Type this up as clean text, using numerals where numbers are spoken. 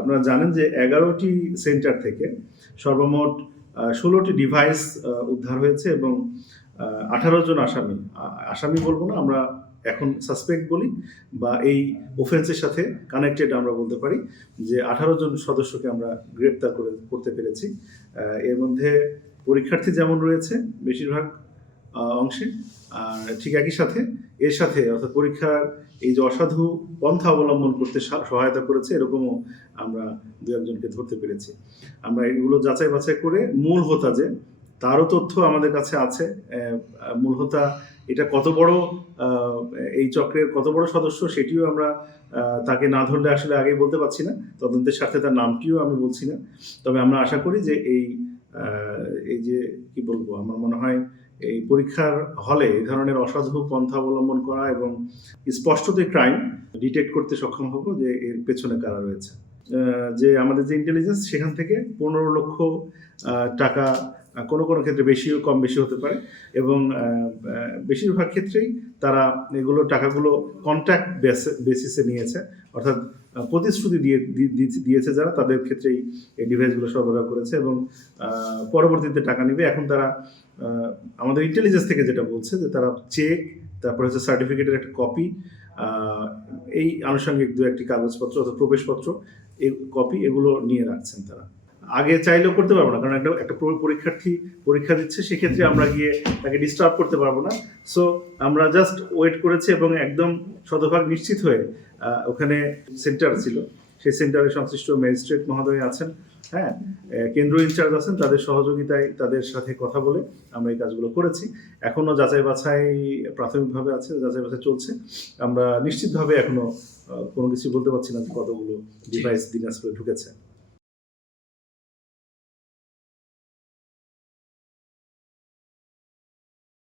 আপনারা জানেন যে 11টি সেন্টার থেকে সর্বমোট 16টি ডিভাইস উদ্ধার হয়েছে এবং 18 জন আসামি, আসামি বলবো না, আমরা এখন সাসপেক্ট বলি বা এই অফেন্সের সাথে কানেক্টেড আমরা বলতে পারি, যে 18 জন সদস্যকে আমরা গ্রেপ্তার করতে পেরেছি। এর মধ্যে পরীক্ষার্থী যেমন রয়েছে বেশিরভাগ অংশে, আর ঠিক একই সাথে এর সাথে অর্থাৎ পরীক্ষার এই যে অসাধু পন্থা অবলম্বন করতে সহায়তা করেছে এরকমও আমরা দু একজনকে ধরতে পেরেছি। আমরা এগুলো যাচাই বাছাই করে মূল হোতা যে তারও তথ্য আমাদের কাছে আছে। মূল হোতা এটা কত বড়, এই চক্রের কত বড় সদস্য সেটিও আমরা তাকে না ধরলে আসলে আগেই বলতে পারছি না, তদন্তের সাথে তার নামটিও আমি বলছি না। তবে আমরা আশা করি যে এই যে কি বলবো, আমার মনে হয় এই পরীক্ষার হলে এই ধরনের অসাধু পন্থা অবলম্বন করা এবং স্পষ্টতই ক্রাইম ডিটেক্ট করতে সক্ষম হব যে এর পেছনে কারা রয়েছে। যে আমাদের যে ইন্টেলিজেন্স সেখান থেকে 15 লক্ষ টাকা, কোনো কোনো ক্ষেত্রে বেশিও কম বেশি হতে পারে, এবং বেশিরভাগ ক্ষেত্রেই তারা এগুলো টাকাগুলো কন্ট্রাক্ট বেসিসে নিয়েছে, অর্থাৎ প্রতিশ্রুতি দিয়েছে যারা, তাদের ক্ষেত্রেই এই ডিভাইসগুলো সরবরাহ করেছে এবং পরবর্তীতে টাকা নেবে। এখন তারা আমাদের ইন্টেলিজেন্স থেকে যেটা বলছে যে তারা চেক, তারপরে হচ্ছে সার্টিফিকেটের একটা কপি, এই আনুষঙ্গিক দু একটি কাগজপত্র অর্থাৎ প্রবেশপত্র, এই কপি এগুলো নিয়ে রাখছেন তারা। আগে চাইলেও করতে পারবো না, কারণ একটা পরীক্ষার্থী পরীক্ষা দিচ্ছে, সেক্ষেত্রে আমরা গিয়ে তাকে ডিস্টার্ব করতে পারবো না। সো আমরা জাস্ট ওয়েট করেছি এবং একদম শতভাগ নিশ্চিত হয়ে ওখানে সেন্টার ছিল, সেই সেন্টারে সংশ্লিষ্ট ম্যাজিস্ট্রেট মহোদয় আছেন, হ্যাঁ, কেন্দ্র ইনচার্জ আছেন, তাদের সহযোগিতায় তাদের সাথে কথা বলে আমরা এই কাজগুলো করেছি। এখনও যাচাই বাছাই প্রাথমিকভাবে আছে, যাচাই বাছাই চলছে। আমরা নিশ্চিতভাবে এখনো কোনো কিছু বলতে পারছি না যে কতগুলো ডিভাইস দিনাজপুরে ঢুকেছে।